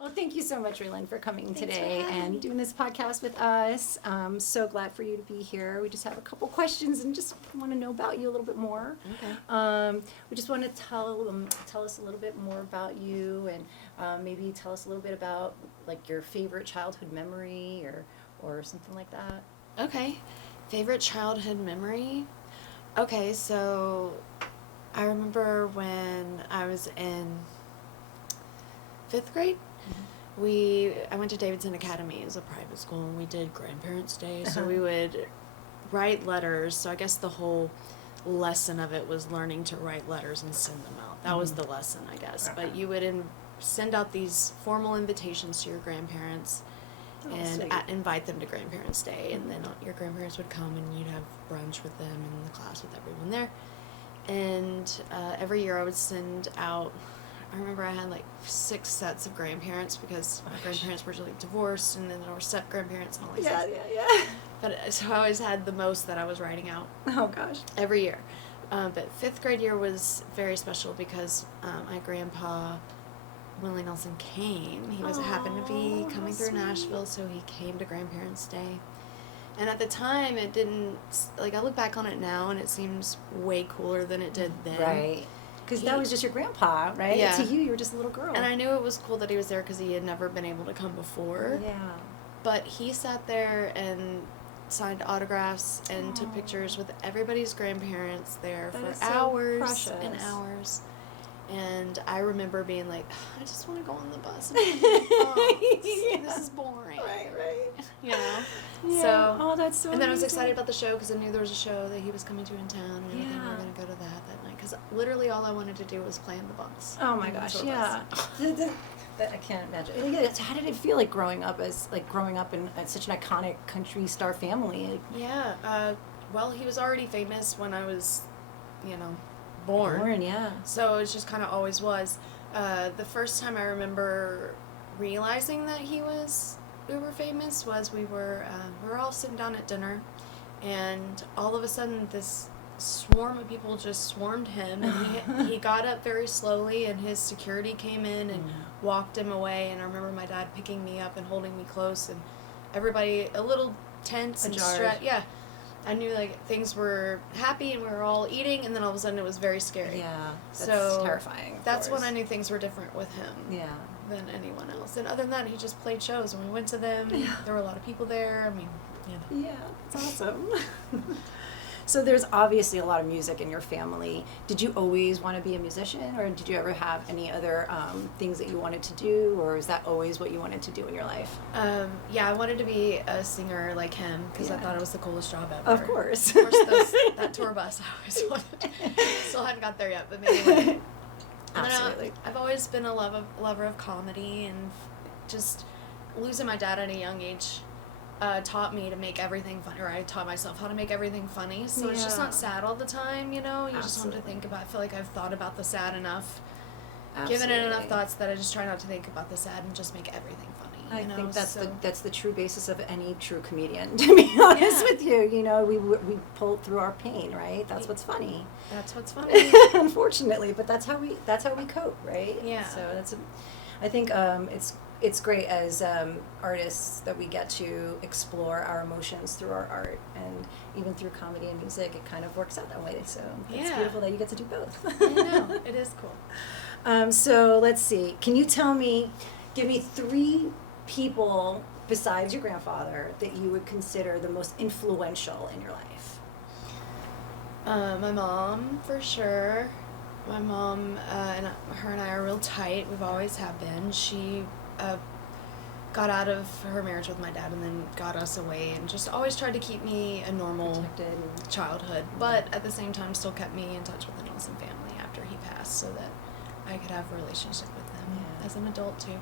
Well, thank you so much, Raelyn, for coming today and doing this podcast with us. I'm so glad for you to be here. We just have a couple questions and just want to know about you a little bit more. Okay. We just want to tell us a little bit more about you, and maybe tell us a little bit about like your favorite childhood memory or something like that. Okay. Favorite childhood memory? Okay, so I remember when I was in 5th grade. I went to Davidson Academy. It was a private school, and we did Grandparents' Day. So we would write letters. So I guess the whole lesson of it was learning to write letters and send them out. That was the lesson, I guess. But you would send out these formal invitations to your grandparents and invite them to Grandparents' Day. And then your grandparents would come, and you'd have brunch with them in the class with everyone there. And every year I would send out... I remember I had like 6 sets of grandparents because my grandparents were like divorced, and then there were step-grandparents and all these things. Yeah. But so I always had the most that I was writing out. Oh, gosh. Every year. But 5th grade year was very special because my grandpa, Raelyn Nelson, came. He happened to be coming through Nashville, so he came to Grandparents' Day. And at the time, it didn't, like, I look back on it now, and it seems way cooler than it did then. Right. Because that was just your grandpa, right? Yeah. To you were just a little girl. And I knew it was cool that he was there because he had never been able to come before. Yeah. But he sat there and signed autographs and took pictures with everybody's grandparents there for hours and hours. And I remember being like, I just want to go on the bus and this is boring. Right. You know? Yeah. So, that's so and then I was amazing. excited about the show because I knew there was a show that he was coming to in town, and everything. We were going to go to that night. Because literally all I wanted to do was play on the bus. Oh my gosh, yeah. That I can't imagine. How did it feel like growing up in such an iconic country star family? Yeah. Well, he was already famous when I was, born. Yeah. So it just kind of always was. The first time I remember realizing that he was uber famous was we were all sitting down at dinner, and all of a sudden this swarm of people just swarmed him, and he got up very slowly, and his security came in and walked him away. And I remember my dad picking me up and holding me close, and everybody a little tense and stressed. Yeah. I knew like things were happy and we were all eating, and then all of a sudden it was very scary. Yeah, that's so terrifying. That's when I knew things were different with him. Yeah. Than anyone else. And other than that, he just played shows, and we went to them. Yeah. There were a lot of people there. I mean, Yeah, that's awesome. So there's obviously a lot of music in your family. Did you always want to be a musician, or did you ever have any other things that you wanted to do, or is that always what you wanted to do in your life? Yeah, I wanted to be a singer like him because I thought it was the coolest job ever. Of course. That tour bus I always wanted. Still haven't got there yet, but maybe. Absolutely. I've always been a lover of comedy, and just losing my dad at a young age taught me to make everything funny, or I taught myself how to make everything funny. So it's just not sad all the time, You just want to think about. I feel like I've thought about the sad enough, given it enough thoughts that I just try not to think about the sad and just make everything funny. I think that's the true basis of any true comedian. To be honest with you, we pull through our pain, right? That's what's funny. That's what's funny. Unfortunately, but that's how we cope, right? Yeah. So I think it's great as artists that we get to explore our emotions through our art, and even through comedy and music, it kind of works out that way. So it's beautiful that you get to do both. I know, it is cool. So let's see. Can you give me 3 people besides your grandfather that you would consider the most influential in your life? My mom, for sure. My mom and her and I are real tight. We've always have been. She got out of her marriage with my dad and then got us away, and just always tried to keep me a normal childhood, but at the same time still kept me in touch with the Nelson family after he passed, so that I could have a relationship with them as an adult too.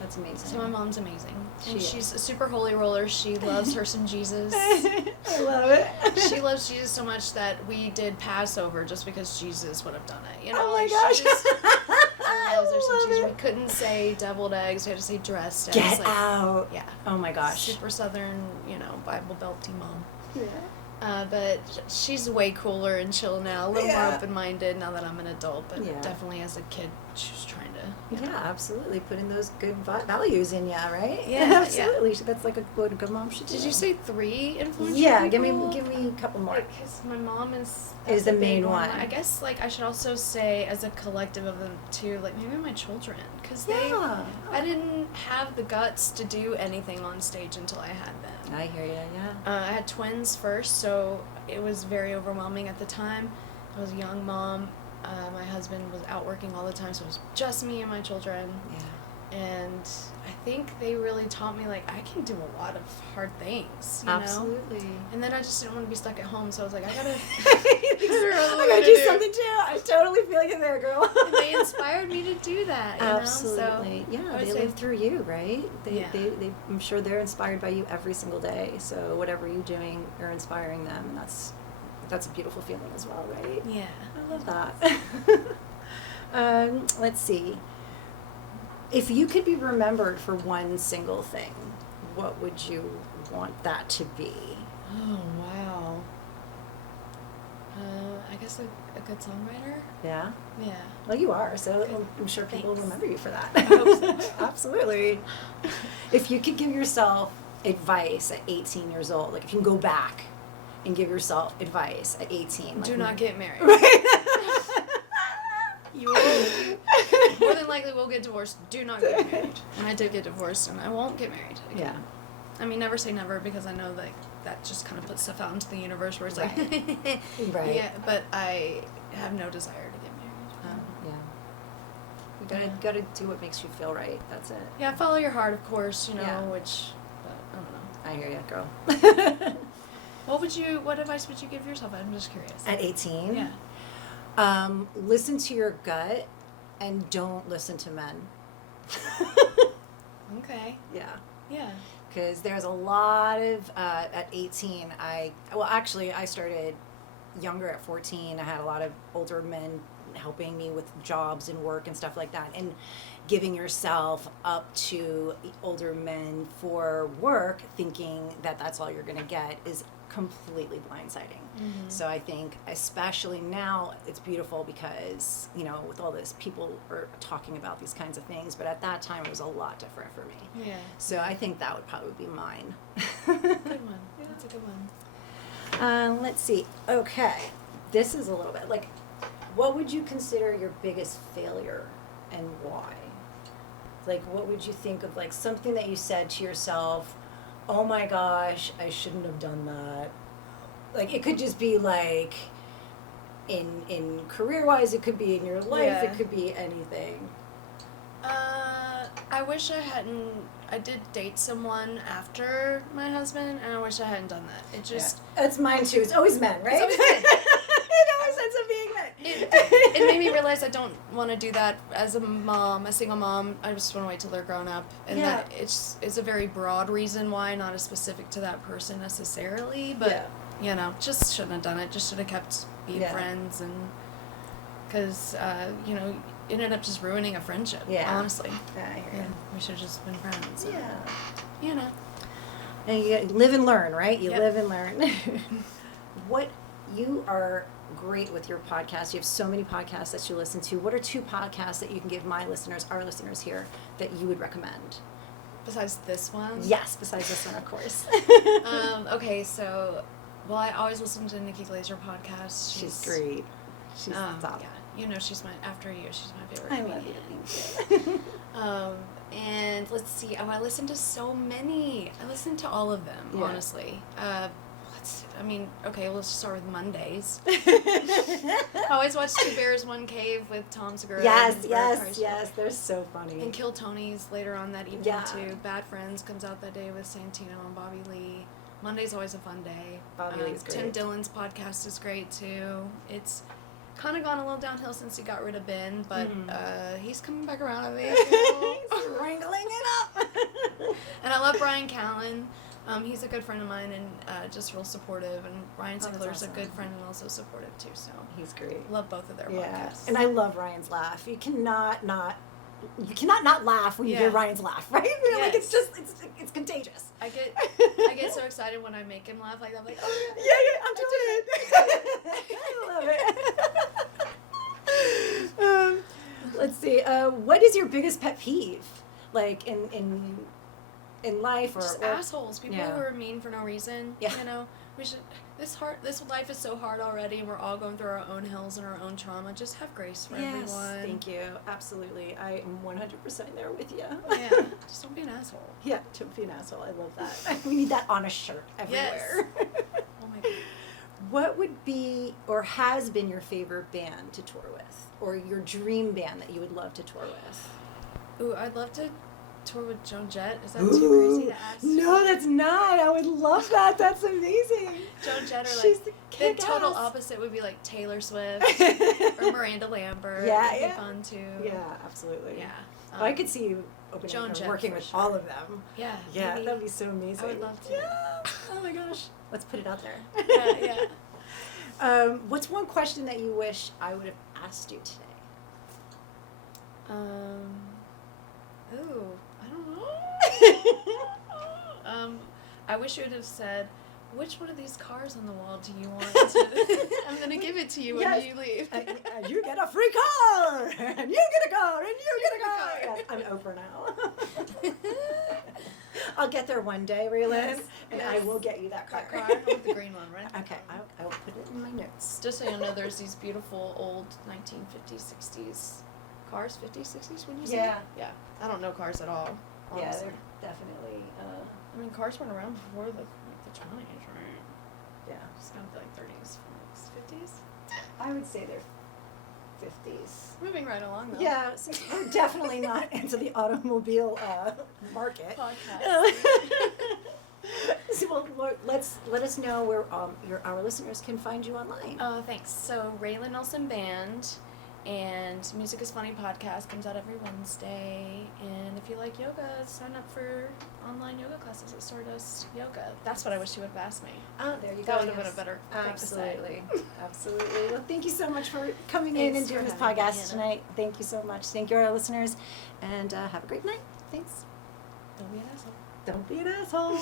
That's amazing. So my mom's amazing. And she's a super holy roller. She loves her some Jesus. I love it. She loves Jesus so much that we did Passover just because Jesus would have done it. Oh my gosh. She loves her some Jesus. We couldn't say deviled eggs. We had to say dressed eggs. Get out. Yeah. Oh my gosh. Super Southern, Bible Belty mom. Yeah. But she's way cooler and chill now. A little more open-minded now that I'm an adult. But definitely as a kid, she was trying to. Yeah, absolutely. Putting those good values in ya, right? Yeah, absolutely. That's like what a good mom should do. Did you say 3 influential Yeah, people? give me a couple more. Because my mom is the a main big one. I guess like I should also say as a collective of them too, like maybe my children, because I didn't have the guts to do anything on stage until I had them. I hear you. Yeah. I had twins first, so it was very overwhelming at the time. I was a young mom. My husband was out working all the time, so it was just me and my children. Yeah. And I think they really taught me, like, I can do a lot of hard things, you Absolutely. know? And then I just didn't want to be stuck at home, so I was like, I gotta I gotta do something too. I totally feel you there, girl. And they inspired me to do that, you Absolutely. know? So yeah, they live through you, right? They, Yeah. they, I'm sure they're inspired by you every single day. So whatever you're doing, you're inspiring them, and that's a beautiful feeling as well, right? Yeah. I love that. Let's see. If you could be remembered for one single thing, what would you want that to be? Oh, wow. I guess a good songwriter? Yeah? Yeah. Well, you are, so Good. I'm sure people Thanks. remember you for that. I hope so. Absolutely. If you could give yourself advice at 18 years old, like if you can go back and give yourself advice at 18. Do not get married. Right? You more than likely will get divorced. Do not get married. And I did get divorced, and I won't get married again. Yeah. I mean, never say never, because I know that just kind of puts stuff out into the universe where it's like, Right. yeah. But I have no desire to get married. Yeah. You gotta do what makes you feel right. That's it. Yeah, follow your heart, of course. You know, Yeah. which, but I don't know. I hear you, girl. What advice would you give yourself? I'm just curious. At 18? Yeah. Listen to your gut and don't listen to men. Okay. Yeah. Yeah. Because there's a lot of, at 18, I started younger at 14. I had a lot of older men helping me with jobs and work and stuff like that. And giving yourself up to older men for work, thinking that that's all you're going to get, is completely blindsiding. Mm-hmm. So I think, especially now, it's beautiful because, you know, with all this, people are talking about these kinds of things, but at that time it was a lot different for me. Yeah. So I think that would probably be mine. Good one. Yeah. That's a good one. Let's see. Okay. This is a little bit like, what would you consider your biggest failure and why? Like, what would you think of, like, something that you said to yourself, oh my gosh, I shouldn't have done that. Like, it could just be like in career-wise, it could be in your life, Yeah. it could be anything. I wish I hadn't. I did date someone after my husband, and I wish I hadn't done that. It just. That's mine too. It's always men, right? It's always men. It always ends up being men. It made me realize I don't want to do that as a mom, a single mom. I just want to wait till they're grown up, and Yeah. that it's a very broad reason why, not as specific to that person necessarily. But you know, just shouldn't have done it. Just should have kept being friends, and because you know, it ended up just ruining a friendship. Yeah. Honestly. Yeah, I hear Yeah, you. we should have just been friends. So, Yeah. you know. And you live and learn, right? You Yep. live and learn. You are great with your podcast. You have so many podcasts that you listen to. What are 2 podcasts that you can give my listeners, our listeners here, that you would recommend? Besides this one? Yes, besides this one, of course. Okay, so, well, I always listen to Nikki Glaser podcast. She's great. She's top. Yeah, you know, after you, she's my favorite I love comedian. you. Thank you. And let's see, I listen to so many. I listen to all of them, Yeah. honestly. Okay, let's start with Mondays. I always watch 2 Bears, 1 Cave with Tom Segura. Yes, and yes, Bert Kreischer. yes. They're so funny. And Kill Tony's later on that evening, Yeah. too. Bad Friends comes out that day with Santino and Bobby Lee. Monday's always a fun day. Bobby Lee's great. Tim Dillon's podcast is great, too. It's kind of gone a little downhill since he got rid of Ben, but he's coming back around, I think. He's wrangling it up. And I love Brian Callen. He's a good friend of mine and just real supportive. And Ryan that's Sickler's awesome. a good friend and also supportive, too. So He's great. love both of their Yeah, podcasts. and I love Ryan's laugh. You cannot not laugh when you hear Yeah. Ryan's laugh, right? You're like, it's Yes. just, it's contagious. I get so excited when I make him laugh like that. I'm like, Yeah, I'm doing it. I love it. Let's see. What is your biggest pet peeve, like in life or Just assholes. People Yeah. who are mean for no reason. Yeah. You know, we should. This life is so hard already, and we're all going through our own hills and our own trauma. Just have grace for Yes, everyone. thank you. Absolutely, I am 100% there with you. Yeah. Just don't be an asshole. Yeah, don't be an asshole. I love that. We need that on a shirt everywhere. Oh my god. What would be or has been your favorite band to tour with, or your dream band that you would love to tour with? Ooh, I'd love to tour with Joan Jett. Is that too crazy to ask? No, that's not. I would love that. That's amazing. Joan Jett, or She's like the the total kick-ass. opposite would be like Taylor Swift or Miranda Lambert. Yeah, That'd yeah. be fun too. Yeah, absolutely. Yeah. I could see you opening Joan or Jett working for with sure. all of them. Yeah. Yeah, maybe. that'd be so amazing. I would love to. Yeah. Oh my gosh. Let's put it out there. Yeah. What's one question that you wish I would have asked you today? Ooh, I don't know. I wish you would have said, which one of these cars on the wall do you want to... I'm going to give it to you Yes. when you leave. You get a free car, and you get a car, and you get a car. Yes, I'm Oprah now. I'll get there one day, Raelyn, Yes, and yes. I will get you that car. That car, I want the green one, right? Okay, I will put it in my notes. Just so you know, there's these beautiful old 1950s, 60s cars. 50s, 60s, would you say? Yeah. Yeah. I don't know cars at all, Yeah, honestly. they're definitely, I mean, cars weren't around before the 20s, right? yeah. It's gotta be like 30s, 40s, 50s. I would say they're 50s. Moving right along, though. Yeah, so we're definitely not into the automobile market. Podcast. So, well, let us know where our listeners can find you online. Thanks. So, Raelyn Nelson Band and Music is Funny podcast comes out every Wednesday. And if you like yoga, sign up for online yoga classes at Stardust Yoga. That's what I wish you would have asked me. Oh, there you go. That would have been yes. a better thing to say. Absolutely. Absolutely. Well, thank you so much for coming in Thanks and for doing this having me, podcast Hannah. tonight. Thank you so much. Thank you, our listeners, and have a great night. Thanks. Don't be an asshole. Don't be an asshole.